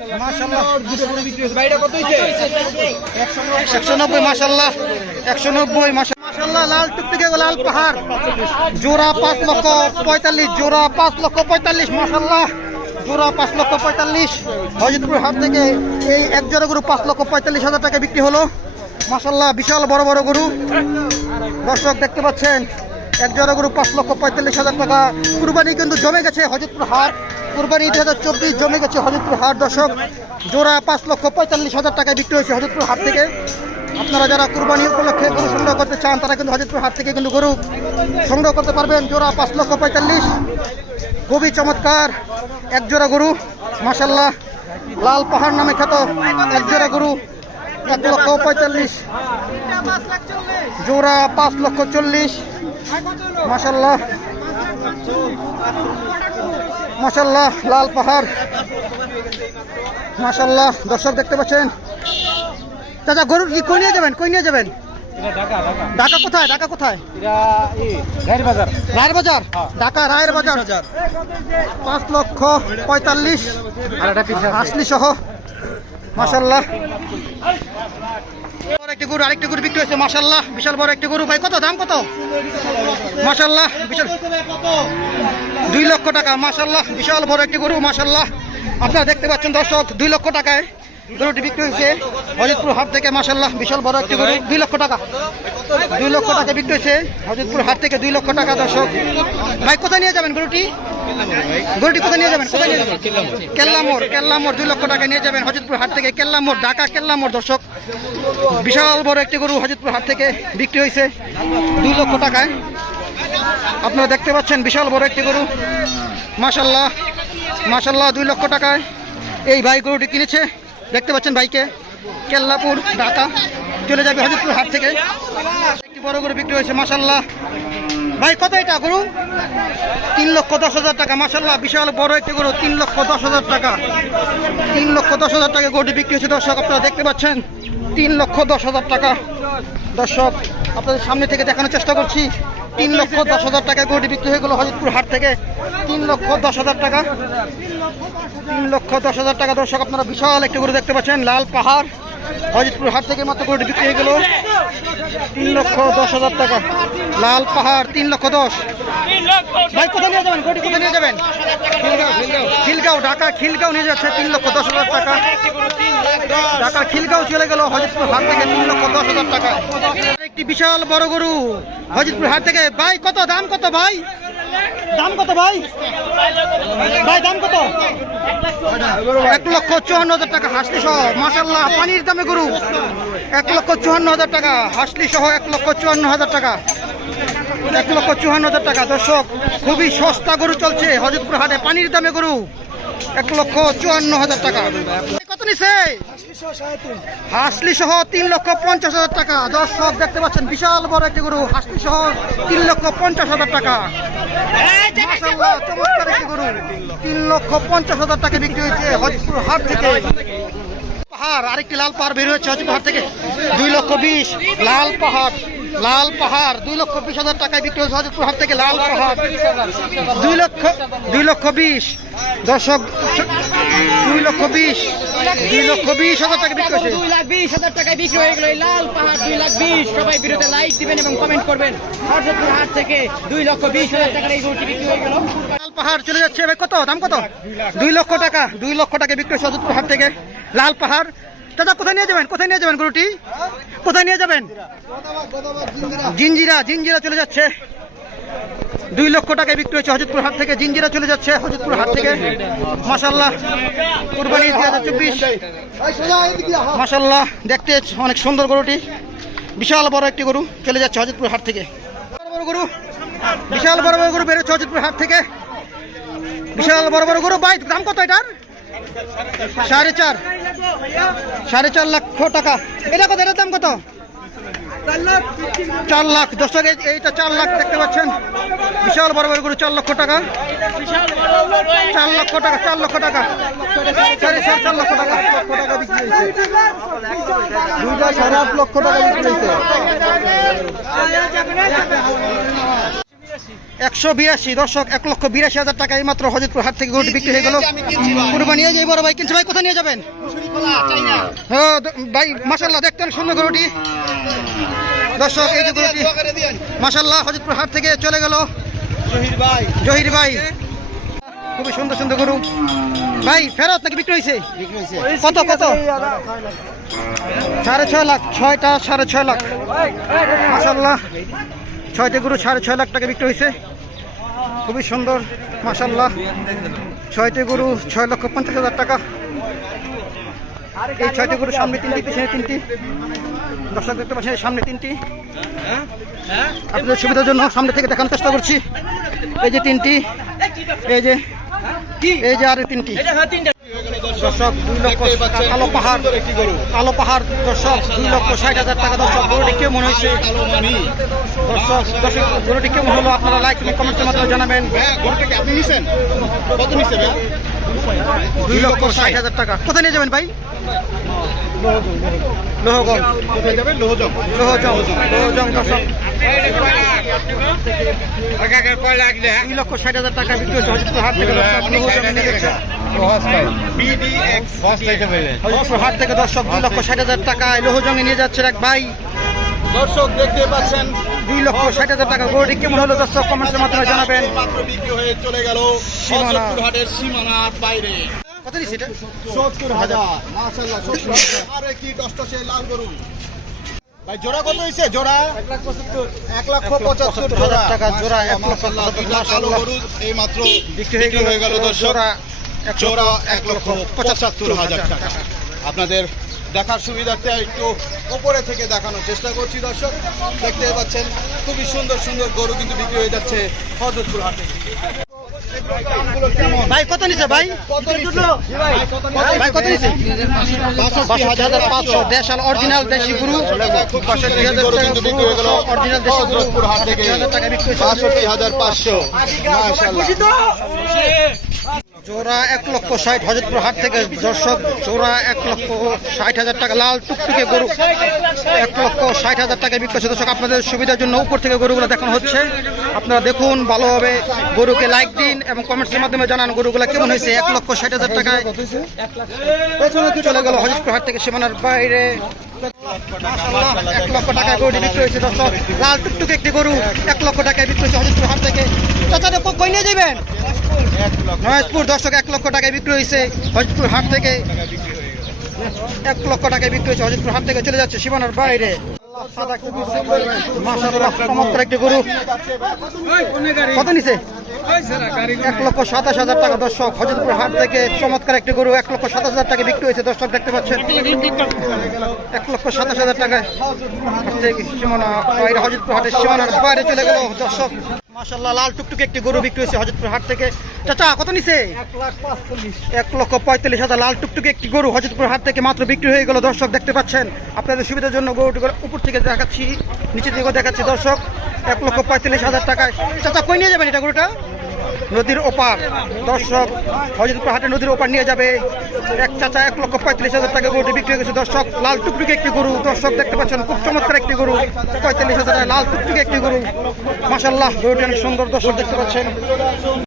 মাশাআল্লাহ 190 মাশাআল্লাহ 190 মাশাআল্লাহ লাল টুকটুকে লাল পাহাড় জোড়া 5,45,000 জোড়া 5,45,000 মাশাআল্লাহ জোড়া 5,45,000 হযরতপুর হাট থেকে এই এক জোড়া গরু 5,45,000 টাকা বিক্রি হলো মাশাআল্লাহ বিশাল বড় বড় গরু দর্শক দেখতে পাচ্ছেন এক জোড়া গরু 5,45,000 টাকা কুরবানি কিন্তু জমে গেছে হযরতপুর হাট কুরবানি 2024 জমে গেছে হযরতপুর হাট দর্শক জোড়া 5,45,000 টাকায় বিক্রি হয়েছে হযরতপুর হাট থেকে আপনারা যারা কুরবানি উপলক্ষে গরু সংগ্রহ করতে চান তারা কিন্তু হযরতপুর হাট থেকে কিন্তু গরু সংগ্রহ করতে পারবেন জোড়া 5,45,000 খুবই চমৎকার এক জোড়া গরু মাশাআল্লাহ লাল পাহাড় নামে খ্যাত এক জোড়া গরু 1,45,000 জোড়া 5,40,000 মাশাআল্লাহ মাশাআল্লাহ লাল পাহাড় মাশাআল্লাহ দর্শক দেখতে পাচ্ছেন চাচা গরু কি কই নিয়ে যাবেন ঢাকা কোথায় রায়ের বাজার ঢাকা রায়ের বাজার 5,45,000 আসলি সহ মাশাআল্লাহ আরেকটি গরু বিক্রি হয়েছে মাশাআল্লাহ বিশাল বড় একটি গরু ভাই কত দাম কত মাশাআল্লাহ বিশাল 2 লক্ষ টাকা মাশাআল্লাহ বিশাল বড় একটি গরু মাশাআল্লাহ আপনারা দেখতে পাচ্ছেন দর্শক 2 লক্ষ টাকায় গরুটি বিক্রি হয়েছে হযরতপুর হাট থেকে মাশাআল্লাহ বিশাল বড় একটি গরু 2 লক্ষ টাকা বিক্রি হয়েছে হযরতপুর হাট থেকে 2 লক্ষ টাকা দর্শক ভাই কোথায় নিয়ে যাবেন গরুটি কোথায় নিয়ে যাবেন কেল্লামোড় 2 লক্ষ টাকা নিয়ে যাবেন হযরতপুর হাট থেকে কেল্লামোড় ঢাকা কেল্লামোড় দর্শক বিশাল বড় একটি গরু হযরতপুর হাট থেকে বিক্রি হয়েছে 2 লক্ষ টাকায় আপনারা দেখতে পাচ্ছেন বিশাল বড় একটি গরু মাশাআল্লাহ 2 লক্ষ টাকায় এই ভাই গরুটি কিনেছে দেখতে পাচ্ছেন ভাইকে কেল্লাপুর ঢাকা চলে যাবে হযরতপুর হাট থেকে একটি বড় গরু বিক্রি হয়েছে মাশাআল্লাহ ভাই কত এটা গরু 3,10,000 টাকা মাশাআল্লাহ বিশাল বড় একটি গরু 3,10,000 টাকা 3,10,000 টাকা গরুটি বিক্রি হয়েছে দর্শক আপনারা দেখতে পাচ্ছেন 3,10,000 টাকা দর্শক আপনাদের সামনে থেকে দেখানোর চেষ্টা করছি 3,10,000 টাকা গরুটি বিক্রি হয়ে গেল হযরতপুর হাট থেকে 3,10,000 টাকা 3,10,000 টাকা দর্শক আপনারা বিশাল একটি গরু দেখতে পাচ্ছেন লাল পাহাড় হযরতপুর হাট থেকে মাত্র গরুটি বিক্রি হয়ে গেল 3,10,000 টাকা লাল পাহাড় 3,10,000 ভাই কোথায় নিয়ে যাবেন গরুটি কোথায় নিয়ে যাবেন খিলগাঁও ঢাকা খিলগাঁও নিয়ে যাচ্ছে 3,10,000 টাকা ঢাকা খিলগাঁও চলে গেল হযরতপুর হাট থেকে 3,10,000 টাকা একটি বিশাল বড় গরু হযরতপুর হাট থেকে ভাই কত দাম কত ভাই দাম কত ভাই দাম কত 1,54,000 টাকা হাসলি সহ মাশাআল্লাহ পানির দামে গরু 1,54,000 টাকা হাসলি সহ 1,54,000 টাকা 1,54,000 টাকা দর্শক খুবই সস্তা গরু চলছে হযরতপুর হাটে পানির দামে গরু 1,54,000 টাকা কত নিছে হাসলি সহ 3,50,000 টাকা দর্শক দেখতে পাচ্ছেন বিশাল বড় একটি গরু হাসলি সহ 3,50,000 টাকা মাশাআল্লাহ চমৎকার একটি গরু 3,50,000 টাকা বিক্রি হয়েছে হযরতপুর হাট থেকে পাহাড় আরেকটি লাল পাহাড় বের হয়েছে হযরতপুর হাট থেকে 2,20,000 লাল পাহাড় 2,20,000 টাকায় বিক্রি হয়েছে হযরতপুর হাট থেকে লাল পাহাড় 2,20,000 দর্শক 2,20,000 টাকা বিক্রি হয়েছে 2,20,000 টাকায় বিক্রি হয়ে গেল লাল পাহাড় 2,20,000 সবাই ভিডিওতে লাইক দিবেন এবং কমেন্ট করবেন হযরতপুর হাট থেকে 2,20,000 টাকার এই গরুটি বিক্রি হয়ে গেল লাল পাহাড় চলে যাচ্ছে ভাই কত দাম কত 2 লক্ষ টাকা বিক্রি হয়েছে হযরতপুর হাট থেকে লাল পাহাড় দাদা কোথায় নিয়ে যাবেন গরুটি কোথায় নিয়ে যাবেন জিঞ্জিরা চলে যাচ্ছে 2 লক্ষ টাকায় বিক্রি হয়েছে হযরতপুর হাট থেকে জিঞ্জিরা চলে যাচ্ছে হযরতপুর হাট থেকে মাশাআল্লাহ কুরবানি 2024 মাশাআল্লাহ দেখতে অনেক সুন্দর গরুটি বিশাল বড় একটি গরু চলে যাচ্ছে হযরতপুর হাট থেকে বিশাল বড় গরু বেরোচ্ছে হযরতপুর হাট থেকে বিশাল বড় গরু ভাই দাম কত এটার 4.5 লক্ষ টাকা এটা কত এটার দাম কত 4 লাখ দর্শক এইটা 4 লাখ দেখতে পাচ্ছেন বিশাল বড় গরু 4 লক্ষ টাকা 4 লক্ষ টাকা 4 লক্ষ টাকা 4.5 লক্ষ টাকা বিক্রি হয়েছে 2.5 লক্ষ টাকা বিক্রি হয়েছে 182 দর্শক, 1,82,000 টাকা এই মাত্র হযরতপুর হাট থেকে গরুটি বিক্রি হয়ে গেল। কুরবানি নিয়ে যাই বড় ভাই কিনছে ভাই, কোথায় নিয়ে যাবেন? হ্যাঁ ভাই মাশাআল্লাহ, দেখতে অনেক সুন্দর গরুটি দর্শক। এই যে গরুটি মাশাআল্লাহ হযরতপুর হাট থেকে চলে গেল জহির ভাই, খুবই সুন্দর সুন্দর গরু। ভাই ফেরত নাকি বিক্রি হয়েছে? কত কত? 6.5 লাখ, 6টা 6.5 লাখ মাশাআল্লাহ। 6টি গরু 6.5 লাখ টাকা বিক্রি হয়েছে, খুবই সুন্দর মাশাআল্লাহ। 6টি গরু 6,50,000 টাকা। এই 6টি গরু সামনে 3টি, পিছনে 3টি দর্শক দেখতে পাচ্ছেন, সামনে 3টি। আপনাদের সুবিধার জন্য সামনে থেকে দেখানোর চেষ্টা করছি। এই যে 3টি, এই যে আরে 3টি দর্শক। 2 লক্ষ কালো পাহাড়, কালো পাহাড় দর্শক, 2,60,000 টাকা দর্শক। গরুটি কেমন হয়েছে দর্শক? দর্শক গরুটি কেমন হলো আপনারা লাইক এবং কমেন্টের মাধ্যমে জানাবেন। 2,60,000 টাকা। কোথায় নিয়ে যাবেন ভাই? লোহগঞ্জ। কোথায় যাবেন? লোহজং দর্শক। 2,60,000 টাকা বিক্রি হয়েছে হযরতপুর হাট থেকে দর্শক। লোহজং নিয়ে যাচ্ছে হযরতপুর হাট থেকে দর্শক। 2,60,000 টাকায় লোহজংয়ে নিয়ে যাচ্ছে এক ভাই দর্শক দেখতে পাচ্ছেন 2,60,000 টাকা। গরুটি কেমন হলো দর্শক কমেন্টের মাধ্যমে জানাবেন। মাত্র বিক্রি হয়ে চলে গেল হযরতপুর হাটের সীমানার বাইরে। কত নিচ্ছে এটা? 70,000 মাশাআল্লাহ, 70,000। আর কি টসটসে লাল গরু ভাই, জোড়া কত হইছে? জোড়া 1,75,000 টাকা জোড়া। মাশাআল্লাহ, দুইটা কালো গরু এই মাত্র বিক্রি হয়ে গেল দর্শক। জোড়া 1,75,000 টাকা। আপনাদের দেখার সুবিধার্থে একটু উপরে থেকে দেখানোর চেষ্টা করছি দর্শক। দেখতে পাচ্ছেন খুবই সুন্দর সুন্দর গরু কিন্তু বিক্রি হয়ে যাচ্ছে হযরতপুর হাটে। ভাই কত নিচ্ছে ভাই? ভাই কত নিচ্ছে? 62,500 দেশাল অরিজিনাল দেশি গরু। 62,000 অরিজিনাল দেশি গরু হযরতপুর হাট থেকে 62,000 টাকা বিক্রি হয়েছে। 62,500 মাশাআল্লাহ। জোড়া 1,60,000 হযরতপুর হাট থেকে দর্শক। জোড়া 1,60,000 টাকা লাল টুকটুকে গরু 1,60,000 টাকা বিক্রি হচ্ছে দর্শক। আপনাদের সুবিধার জন্য উপর থেকে গরুগুলো দেখানো হচ্ছে, আপনারা দেখুন ভালোভাবে। গরুকে লাইক দিন এবং কমেন্টসের মাধ্যমে জানান গরুগুলো কেমন হয়েছে। 1,60,000 টাকায় চলে গেল হযরতপুর হাট থেকে সীমানার বাইরে। 1 লক্ষ টাকায় গরুটি বিক্রি হয়েছে দর্শক। লাল টুকটুকে একটি গরু 1 লক্ষ টাকায় বিক্রি হয়েছে হযরতপুর হাট থেকে। চাচা কই নিয়ে যাবেন? মহেশপুর দর্শক। 1 লক্ষ টাকায় বিক্রি হয়েছে হযরতপুর হাট থেকে। 1 লক্ষ টাকায় বিক্রি হয়েছে হযরতপুর হাট থেকে, চলে যাচ্ছে সীমানার বাইরে। মাশাআল্লাহ চমৎকার একটি গরু। কত নিছে? 1,27,000 টাকা দর্শক। হযরতপুর হাট থেকে চমৎকার একটি গরু 1,27,000 টাকা বিক্রি হয়েছে দর্শক। দেখতে পাচ্ছেন 1,27,000 টাকায় সীমানা বাইরে, হযরতপুর হাটের সীমানার বাইরে চলে গেল দর্শক। মাশাআল্লাহ লাল টুকটুকে একটি গরু বিক্রি হয়েছে হযরতপুর হাট থেকে। চাচা কত নিছে? 1,45,000 লাল টুকটুকে একটি গরু হযরতপুর হাট থেকে মাত্র বিক্রি হয়ে গেল দর্শক। দেখতে পাচ্ছেন আপনাদের সুবিধার জন্য গরুটি উপর থেকে দেখাচ্ছি, নিচে দিকেও দেখাচ্ছি দর্শক। 1,45,000 টাকায়। চাচা কই নিয়ে যাবেন এটা গরুটা? নদীর ওপার দর্শক। হযরতপুর হাটে নদীর ওপার নিয়ে যাবে এক চাচা। 1,45,000 টাকা গরুটি বিক্রি হয়ে গেছে দর্শক। লাল টুকটুকে একটি গরু দর্শক। দেখতে পাচ্ছেন খুব চমৎকার একটি গরু। 45,000 টাকা লাল টুকটুকে একটি গরু মাশাআল্লাহ। গরুটি অনেক সুন্দর দর্শক দেখতে পাচ্ছেন।